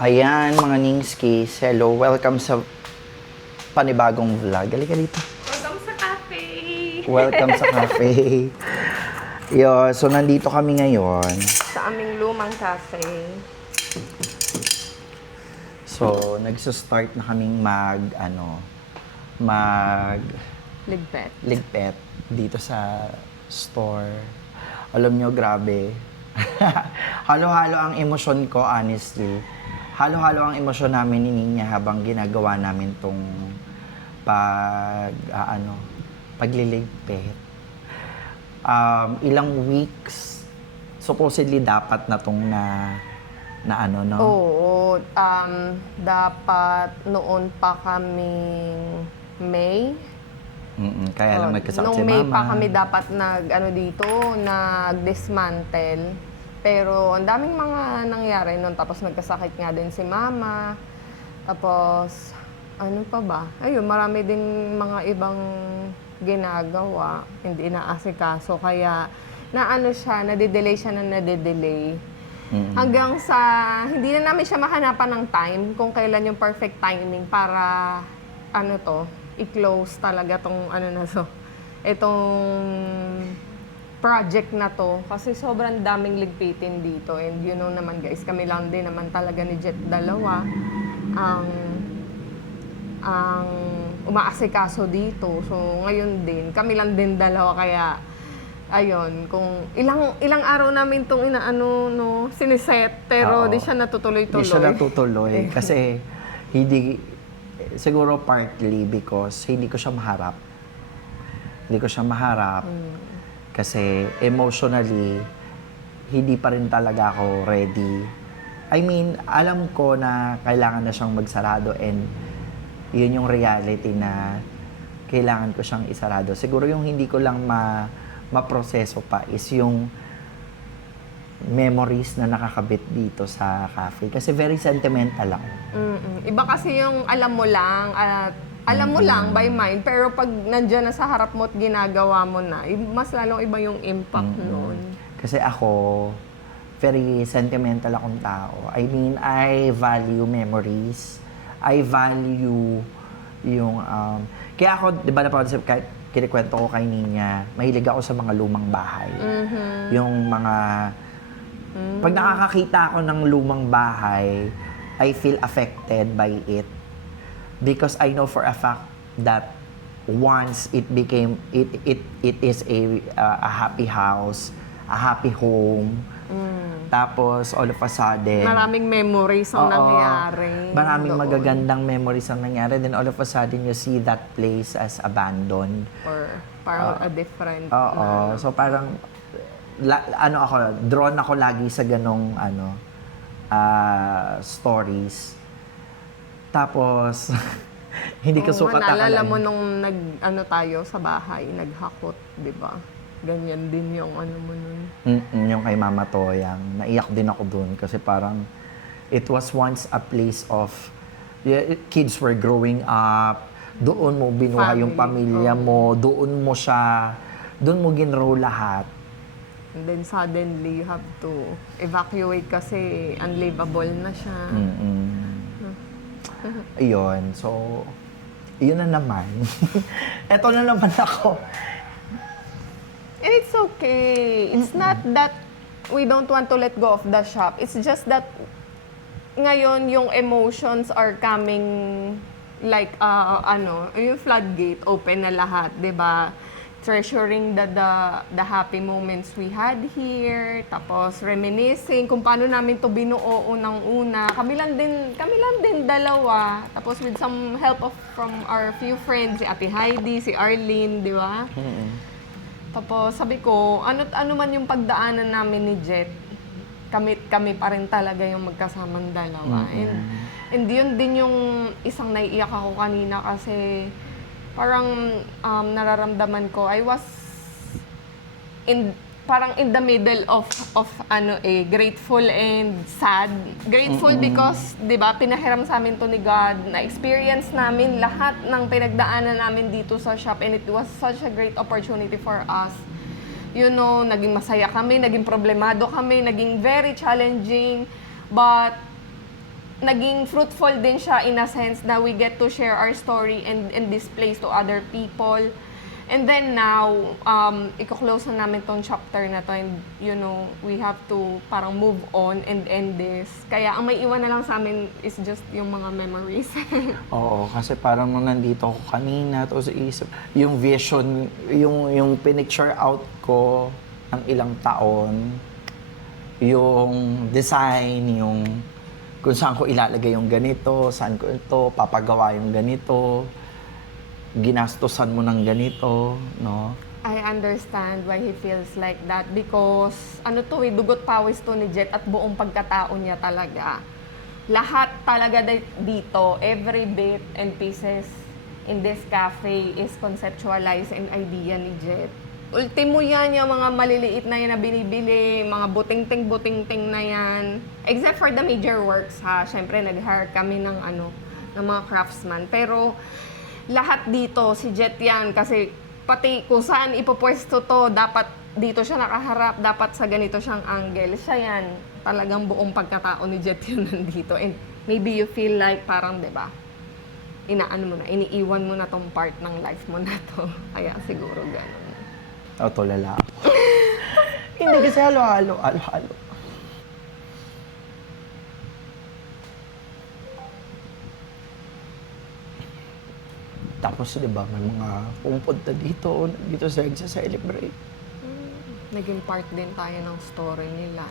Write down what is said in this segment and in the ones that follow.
Ayan, mga Ningskis. Hello, welcome sa panibagong vlog. Halika dito. Welcome sa cafe! Welcome sa cafe. So nandito kami ngayon. Sa aming lumang cafe. So, nagso-start na kaming Ligbet. ligpet dito sa store. Alam nyo, grabe. Halo-halo ang emosyon ko, honestly. Halo-halo ang emosyon namin ni Ninya habang ginagawa namin tong pagliligpit. Ilang weeks, supposedly dapat na tong no? Oo. Dapat noon pa kaming May. Kaya lang nagkasakit Nung si May Mama. pa kami dapat nag-dismantle. Pero ang daming mga nangyari noon. Tapos nagkasakit nga din si Mama. Tapos, ano pa ba? Ayun, marami din mga ibang ginagawa. Hindi naasikaso. Kaya, nade-delay siya na nade-delay. Hanggang sa, hindi na namin siya mahanapan ng time kung kailan yung perfect timing para, i-close talaga tong itong project na to. Kasi sobrang daming ligpitin dito. And you know naman guys, kami lang din naman talaga ni Jet dalawa ang umaasikaso dito. So ngayon din, kami lang din dalawa kaya ayun, kung ilang araw namin itong siniset, pero di siya natutuloy-tuloy. Di siya natutuloy kasi siguro partly because hindi ko siya maharap. Kasi emotionally, hindi pa rin talaga ako ready. I mean, alam ko na kailangan na siyang magsarado and yun yung reality na kailangan ko siyang isarado. Siguro yung hindi ko lang maproseso pa is yung memories na nakakabit dito sa cafe. Kasi very sentimental ako. Iba kasi yung alam mo lang by mind, pero pag nandiyan na sa harap mo at ginagawa mo na, mas lalong iba yung impact nun. Kasi ako, very sentimental akong tao. I mean, I value memories. I value yung kaya ako, di ba kahit kinikwento ko kay Ninya, mahilig ako sa mga lumang bahay. Yung mga pag nakakakita ako ng lumang bahay, I feel affected by it. Because I know for a fact that once it is a happy house, a happy home. Tapos all of a sudden, Maraming memories ang nangyari. Maraming doon. magagandang memories ang nangyari. Then all of a sudden, you see that place as abandoned. Or parang a different So parang, drawn ako lagi sa ganong, stories. Tapos, hindi ko sukat naalala mo nung tayo sa bahay, naghakot, di ba? Ganyan din yung mo nun. Yung kay Mama Toyang. Naiyak din ako dun kasi parang it was once a place of kids were growing up. Doon mo binuha yung pamilya mo. Doon mo ginrow lahat. And then suddenly you have to evacuate kasi unlivable na siya. Ayun. So, yun na naman. Eto na naman ako. And it's okay. It's not that we don't want to let go of the shop. It's just that ngayon yung emotions are coming like yung floodgate open na lahat, 'di ba? Treasuring the happy moments we had here, tapos reminiscing kung paano namin to binuo unang una. Kami lang din dalawa. Tapos with some help from our few friends, si Ate Heidi, si Arlene, 'di ba? Tapos sabi ko, ano man yung pagdaanan namin ni Jet, kami pa rin talaga yung magkasamang dalawa. And yun din yung isang naiiyak ako kanina kasi parang nararamdaman ko, I was parang in the middle of grateful and sad. Grateful because, 'di ba, pinahiram sa amin to ni God, na experience namin lahat ng pinagdaanan namin dito sa shop and it was such a great opportunity for us. You know, naging masaya kami, naging problemado kami, naging very challenging, but naging fruitful din siya in a sense na we get to share our story and displays to other people. And then now, i-close na namin tong chapter na to and, you know, we have to parang move on and end this. Kaya ang may iwan na lang sa amin is just yung mga memories. Oo, kasi parang nung nandito ako kanina, tapos isip, yung vision, yung pinicture out ko ng ilang taon, yung design, yung kung saan ko ilalagay yung ganito, saan ko ito, papagawa yung ganito, ginastosan mo ng ganito, no? I understand why he feels like that because ano to dugot pawis to ni Jet at buong pagkatao niya talaga. Lahat talaga dito, every bit and pieces in this cafe is conceptualized and idea ni Jet. Ultimo yan yung mga maliliit na yan na binibili, mga buting-ting na yan. Except for the major works ha, syempre nag-hire kami ng ng mga craftsman. Pero lahat dito, si Jet yan. Kasi pati kung saan ipopwesto to, dapat dito siya nakaharap, dapat sa ganito siyang angle. Siya yan. Talagang buong pagkatao ni Jet yun nandito. And maybe you feel like parang, di ba, iniiwan mo na tong part ng life mo na to. Kaya siguro gano'n. O, tulala ako. Hindi kasi halo-halo. Tapos, di ba, may mga pumupunta dito sa celebrate. Naging part din tayo ng story nila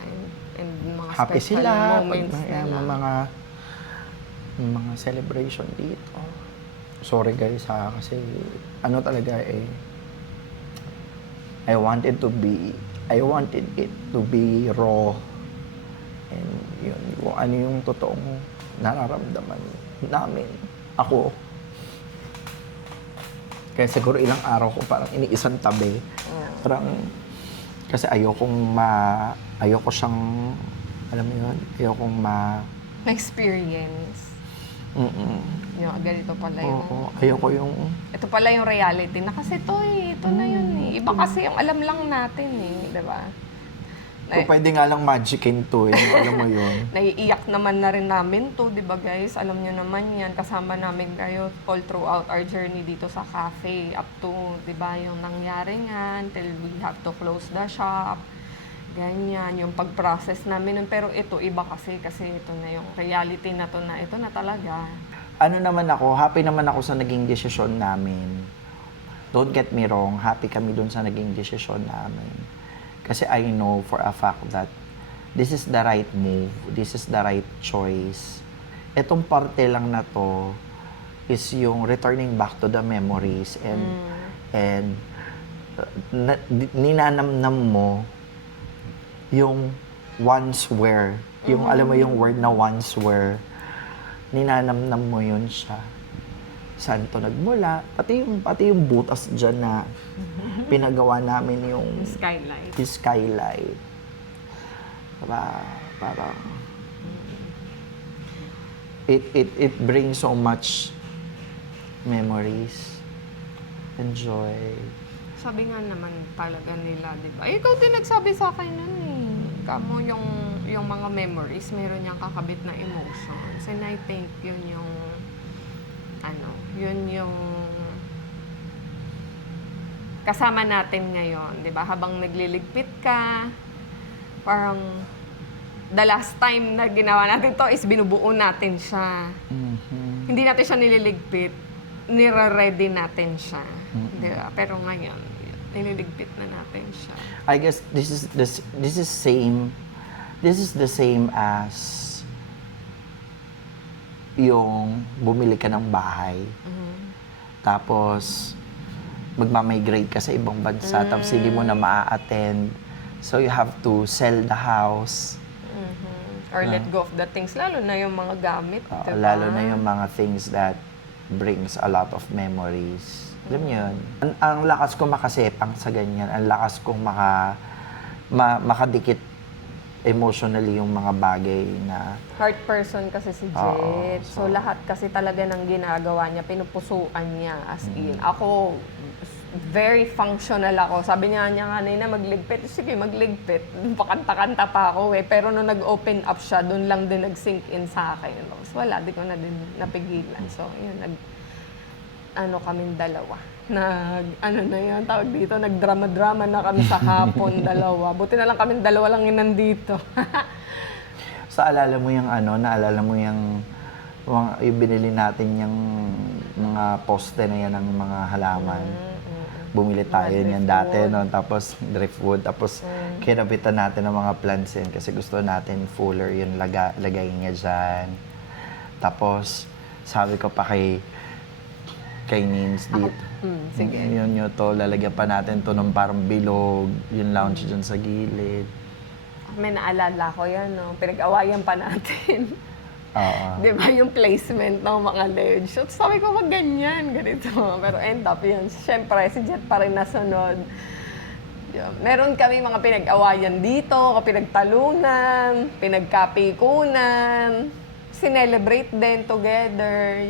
and mga Happy special sila, moments nila. May mga celebration dito. Sorry guys ha, kasi talaga I wanted it to be raw. And yun, kung ano yung totoong nararamdaman namin. Ako. Kaya siguro ilang araw ko parang iniisang tabi. Parang, kasi ayoko siyang, alam mo yun, ayokong Experience. Yung ganito pala yun. Oo, ayoko yung... Ito pala yung reality na kasi ito na yun eh. Iba kasi yung alam lang natin eh, di ba? Kung pwede nga lang magicin to eh, alam mo yun. Naiiyak naman na rin namin to, di ba guys? Alam nyo naman yan, kasama namin kayo all throughout our journey dito sa cafe. Up to, di ba, yung nangyari nga, until we have to close the shop. Ganyan, yung pag-process namin nun. Pero ito, iba kasi ito na yung reality na to na ito na talaga. Happy naman ako sa naging desisyon namin. Don't get me wrong, happy kami dun sa naging desisyon namin. Kasi I know for a fact that this is the right move, this is the right choice. Etong parte lang na to is yung returning back to the memories and ninanamnam mo yung once were, yung alam mo yung word na once were, ninanamnam mo yun siya. Saan to nagmula? Pati yung butas dyan na pinagawa namin yung Skylight. Skylight. Diba? Parang it brings so much memories and joy. Sabi nga naman talaga nila, di ba? Ikaw din nagsabi sa akin nun eh. Kamo yung mga memories, meron niyang kakabit na emotions. And I think yun yung kasama natin ngayon, di ba? Habang nagliligpit ka, parang the last time na ginawa natin to is binubuo natin siya. Hindi natin siya nililigpit, nire-ready natin siya. Di ba? Pero ngayon, nililigpit na natin siya. I guess this is the same as yung bumili ka ng bahay. Tapos magmamigrate ka sa ibang bansa tapos hindi mo na maa-attend. So you have to sell the house. Or let go of the things, lalo na yung mga gamit, diba? Lalo na yung mga things that brings a lot of memories. Alam niyo yun? Ang lakas kong makasepang sa ganyan. Ang lakas kong makadikit emotionally yung mga bagay na... Heart person kasi si Jet. So lahat kasi talaga ng ginagawa niya, pinupusuan niya as in. Ako, very functional ako. Sabi niya kanina, magligpit. Sige, magligpit. Pakanta-kanta pa ako eh. Pero nung nag-open up siya, doon lang din nag-sink in sa akin. So, wala, di ko na din napigilan. So, yun, kaming dalawa. Tawag dito, nagdrama-drama na kami sa hapon, dalawa. Buti na lang kaming dalawa lang yung nandito. So, naalala mo yung binili natin yung mga poste na yan ng mga halaman. Bumili tayo niyan dati, no? Tapos driftwood, tapos kinabitan natin ng mga plants yan kasi gusto natin fuller yung lagay niya dyan. Tapos, sabi ko pa kay Nins dito. Sige. Yun to, lalagyan pa natin to ng parang bilog, yung lounge dyan sa gilid. May naalala ko yan, no? Pinag-awayan pa natin. Oo. Di ba yung placement ng mga ledge shots? Sabi ko, wag ganyan, ganito. Pero end up yun. Siyempre, si Jet pa rin nasunod. Yeah. Meron kami mga pinag-awayan dito, pinagtalunan, pinagkapikunan, sinelebrate din together,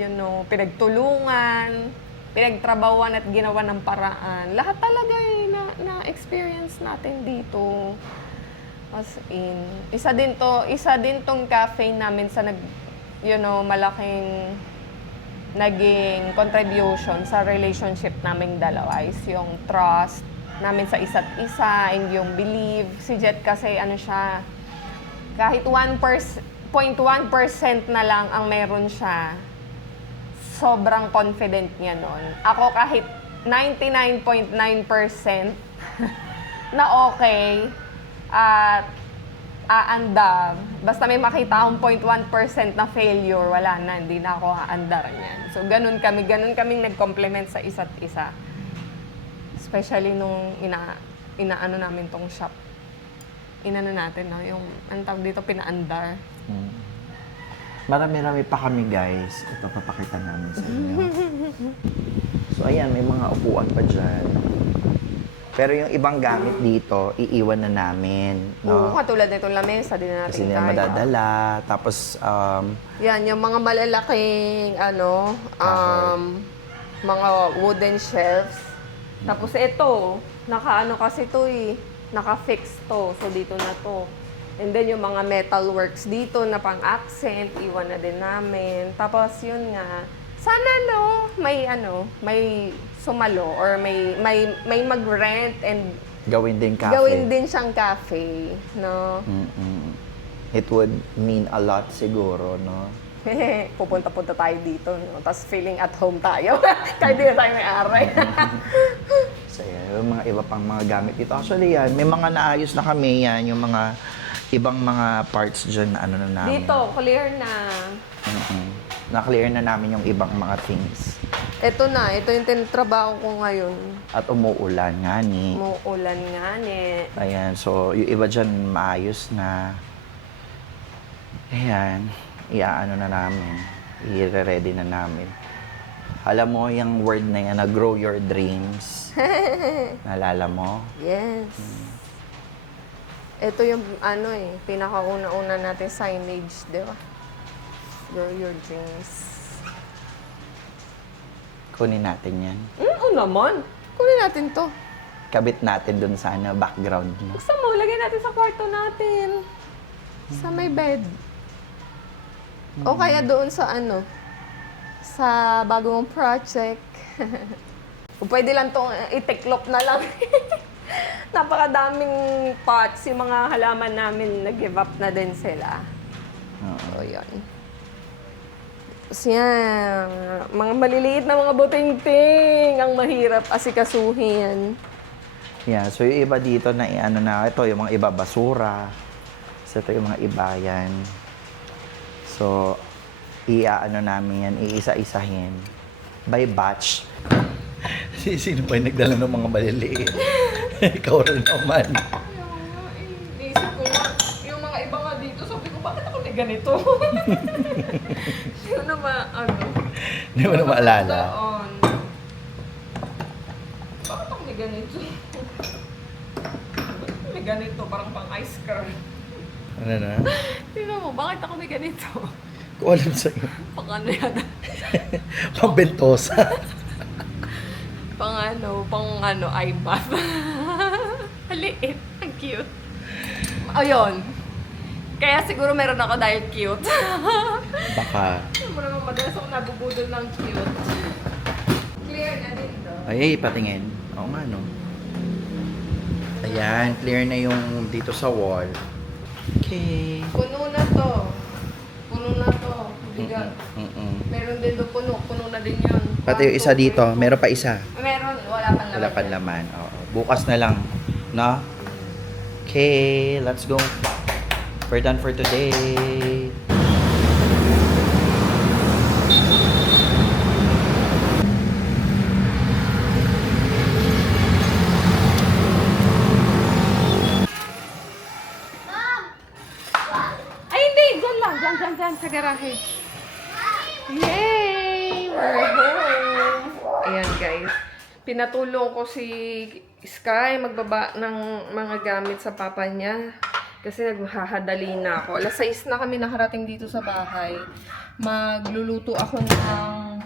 pinagtulungan, pinagtrabawan at ginawa ng paraan. Lahat talaga na-experience natin dito. As in, isa din tong cafe namin sa malaking naging contribution sa relationship naming dalawa is yung trust namin sa isa't isa and yung belief. Si Jet kasi siya, kahit 0.1% na lang ang meron siya, sobrang confident niya nun. Ako kahit 99.9% na okay, at aandar. Basta may makita akong 0.1% na failure, wala na, hindi na ako aandaran yan. So, ganun kaming nag-complement sa isa't isa. Especially nung inaano namin tong shop. Inano natin, no? Yung, ang tawag dito, pinaandar. Marami-rami pa kami, guys. Ito, papakita namin sa inyo. So, ayan, may mga upuan pa dyan. Pero yung ibang gamit dito, iiwan na namin. Oo, No? katulad nitong lamesa, din na natin Kasi nila madadala. Tapos, yan, yung mga malalaking, mga wooden shelves. Tapos ito, kasi to naka-fix to. So, dito na to. And then, yung mga metal works dito na pang-accent, iwan na din namin. Tapos, yun nga, sana, may sumalo or may mag-rent and gawin din cafe. gawin din siyang cafe, no? It would mean a lot siguro, no? Pupunta-punta tayo dito, no? Tapos feeling at home tayo. Kahit di na tayo may-aray. So, yan, yung mga iba pang mga gamit dito. Actually, yan, may mga naayos na kami yan, yung mga ibang mga parts dyan na na namin. Dito, clear na. Na-clear na namin yung ibang mga things. Ito yung tinatrabaho ko ngayon. At umuulan nga ni. Umuulan nga ni. Ayan, so yung iba dyan maayos na. Ayan, iaano na namin. I-ready na namin. Alam mo yung word na yan, na grow your dreams. Naalala mo? Yes. Ito yung pinakauna-una natin signage, di ba? Grow your dreams. Kunin natin yan. Oo naman. Kunin natin to. Kabit natin dun sa background mo. Gusto mo, lagay natin sa kwarto natin. Sa may bed. O kaya doon sa sa bago mong project. O pwede lang itong iteklop na lang. Napakadaming pots. Yung mga halaman namin, nag-give up na din sila. So, yun. So, yan. Mga maliliit na mga buting-ting ang mahirap asikasuhin. Yeah, so yung iba dito na ito yung mga iba basura. So ito yung mga iba yan. So, namin yan, iisa-isahin. By batch. Sino pa yung nagdala ng mga maliliit? Ikaw rin naman. Isip ko nga, yung mga iba nga dito, sabi ko, bakit ako may ganito? Yun naman, Hindi mo na maalala. Bakit ako may ganito? May ganito, parang pang ice cream. Ano na? Tingnan mo, bakit ako may ganito? Kung alam sa'yo. Baka na yata. Pambentosa. pang eye bath. Maliit. Ang cute. Ayun. Kaya siguro meron ako dahil cute. Baka. Alam mo naman, madalas ako nabubudol ng cute. Clear na din to. Ay, patingin. Oo nga, no? Ayan, clear na yung dito sa wall. Okay. Puno na to. Puno na to. Bigat. Meron din doon puno. Puno na din yun. Pati yung isa dito, meron pa isa. Meron. Wala pang laman. Wala pa laman. Oo. Bukas na lang. No? Okay, let's go. We're done for today. Ay, hindi! Diyan lang. Diyan. Sa garahe. Yay! We're home! Ayan, guys. Pinatulong ko si Sky magbaba ng mga gamit sa papa niya. Kasi naghahadali na ako. Alas 6 na kami nakarating dito sa bahay. Magluluto ako ng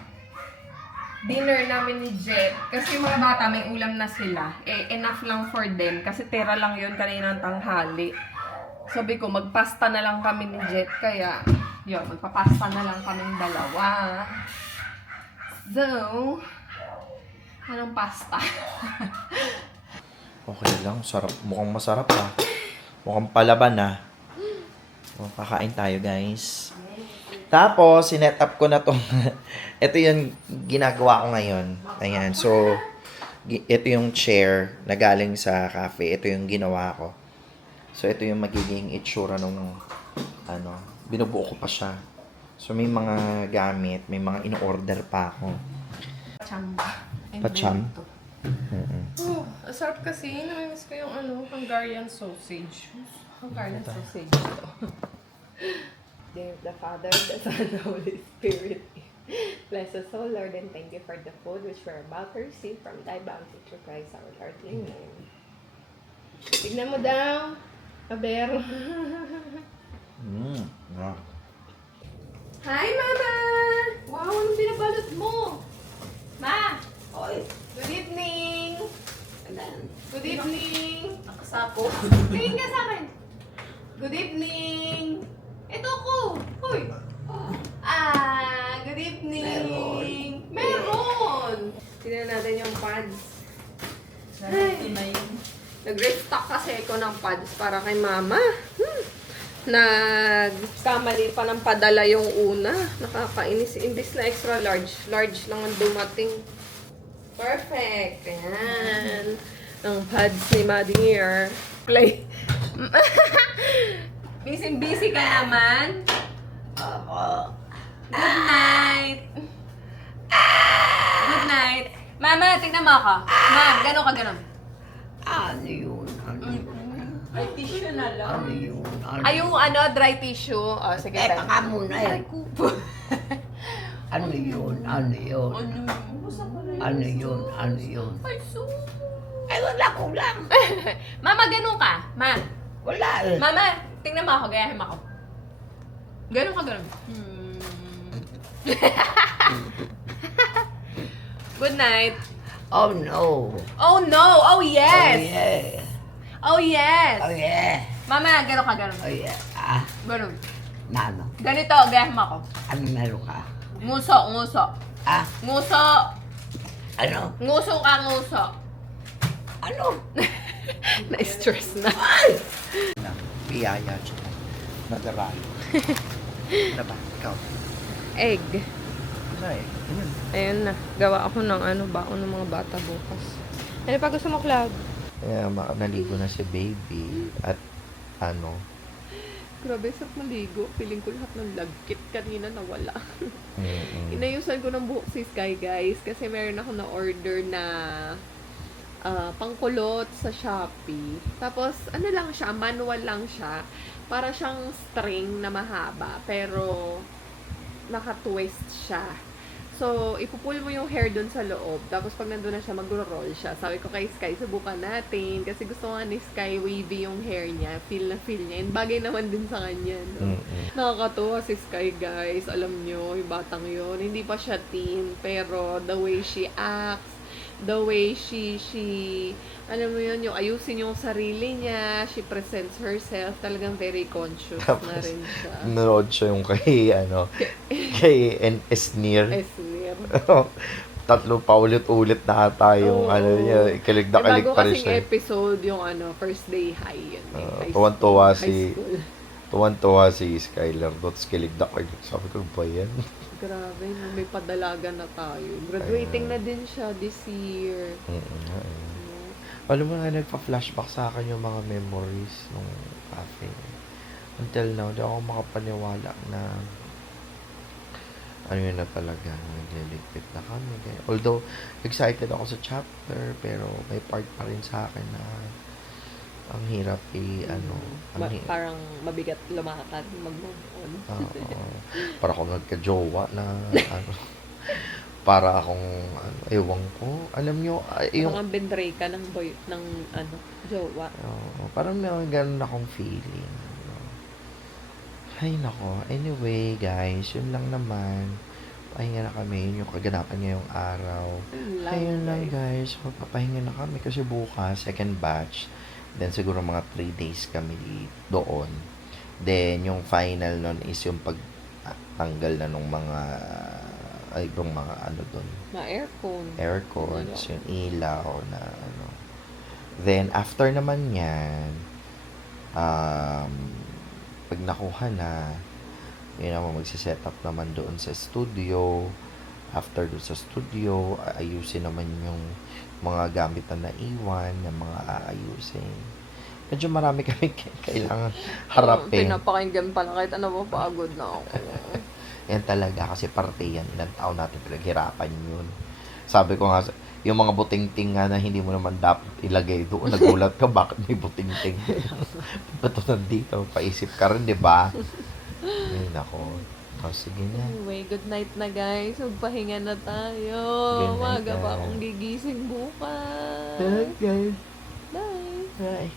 dinner namin ni Jet. Kasi yung mga bata may ulam na sila. Enough lang for them. Kasi tira lang yun kaninang tanghali. Sabi ko, magpasta na lang kami ni Jet. Kaya, yun, magpapasta na lang kaming dalawa. So, anong pasta? Okay lang, sarap. Mukhang masarap ah. Mukhang palaban ah. O, kakain tayo guys. Tapos, sinet up ko na to. Ito yung ginagawa ko ngayon. Ayan, so, ito yung chair na galing sa cafe. Ito yung ginawa ko. So, ito yung magiging itsura nung, binubuo ko pa siya. So, may mga gamit, may mga in-order pa ako. Pachamba. Pacham? Oh, sarap kasi. Namimiss ko yung Hungarian sausage. Hungarian sausage ito. Dear the Father, the Son, the Holy Spirit. Bless us, O Lord, and thank you for the food which we're about to receive from thy bounty through Christ our Lord. Amen. Tignan mo daw. Aber. Yeah. Hi, Mama! Wow, anong binabalot mo? Ma! Oy, Good evening! Good evening! nakasapo. Tingin ka sa akin! Good evening! Ito ko! Hoy! Good evening! Meron! Tingnan natin yung pads. Ito na yun. Nag-restock kasi ako ng pads para kay Mama. Nagkamali pa ng padala yung una. Nakakainis. Imbis na extra large, large lang ang dumating. Perfect. Ayan. Ang pads ni Madeir. Play. Busy ka naman. Good night. Good night. Mama, tingnan mo ako. Ma, gano'n ka gano'n. Ano yun? Ano yun? Ay, tissue na lang. Ano yun? Ano Ay, yung dry tissue. Oh, sige. Eh, tayo. baka muna eh. Ano yun? Ano yun? Ano yun? Ano yun? Ay, so... Ay, wala ko lang. Mama, ganun ka. Ma. Wala eh. Mama, tingnan mo ako. Gayahin mo ako. Ganun ka, ganun. Good night. Oh no. Oh, no. Oh, Oh yes. yeah. Oh, yes. Oh yeah. Mama, ganun ka, ganun. Oh yeah. Ganun. Nano? Ganito, gayahin mo ako. Ano meron ka? Nguso, nguso. Nguso. Ano? Nguso ka, nguso. Ano? Na-stress na. Piyaya siya. Nagaral. Ano ba? Ikaw? Egg. Ano eh? Ayun. Ayun na. Gawa ako ng baon ng mga bata bukas. Ano pa gusto mo, Cloud? Kaya naligo na si baby. At Grabe, sarap maligo. Feeling ko lahat ng lagkit kanina nawala. mm-mm. Inayusan ko ng buhok si Sky, guys. Kasi meron ako na-order na pangkulot sa Shopee. Tapos, lang siya, manual lang siya. Para siyang string na mahaba. Pero, naka-twist siya. So, ipupul mo yung hair dun sa loob. Tapos, pag nandun na siya, mag-roll siya. Sabi ko kay Sky, subukan natin. Kasi gusto nga ni Sky, wavy yung hair niya. Feel na feel niya. And bagay naman din sa kanya. No? Nakakatuwa si Sky, guys. Alam nyo, yung batang yun. Hindi pa siya teen. Pero, the way she acts, the way she, alam mo yun, yung ayusin yung sarili niya, she presents herself, talagang very conscious na Tapos, rin siya. nanood siya yung kay, kay Esnir. Esmer. Tatlo pa ulit-ulit na ata yung, Oo. niya, kilig na kilig bago pa rin kasing siya. episode, yung first day high yun. High tuwan-tuwa school. si- High school. Tuwan-tuwa si Skylar doon, kilig na kilig. Sabi ko, ba yan? Grabe, no, may padalaga na tayo. Graduating na din siya this year. nga eh. No? Alam mo nga, nagpa-flashback sa akin yung mga memories nung cafe. Until now, di ako makapaniwala na ano yun na talaga, nagliligpit na kami. Although, excited ako sa chapter, pero may part pa rin sa akin na ang hirap Parang mabigat lumakad, mag-move on. para akong nagka-jowa na, para akong, ewan ko, alam nyo, yung, Parang bendray ka ng jowa. parang may ganun akong feeling. Ay, nako. Anyway, guys, yun lang naman. Pahinga na kami. Yun yung kaganapan ngayong araw. Ayun lang, guys. Magpapahinga na kami kasi bukas, second batch. Then, siguro mga 3 days kami doon. Then, yung final nun is yung pagtanggal na nung mga yung mga doon. Ma-aircon. Aircons, yung ilaw na Then, after naman yan, pag nakuha na, yun naman magsiset up naman doon sa studio. After doon sa studio, ayusin naman yung mga gamit na naiwan, yung mga aayusin. Medyo marami kami kailangan harapin. Pinapakinggan pa lang kahit ano pa, pagod na ako. Yan talaga, kasi parte yan. Ilang taon natin pinaghirapan yun. Sabi ko nga, yung mga buting-ting nga na hindi mo naman dapat ilagay doon, nagulat ka, bakit may buting-ting? Ba't ito nandito? Paisip ka rin, di ba? Ay, nako. Sige na. Anyway, good night na guys. Magpahinga na tayo. Good night, Umaga pa guys. akong gigising bukas. Guys. Bye. Bye.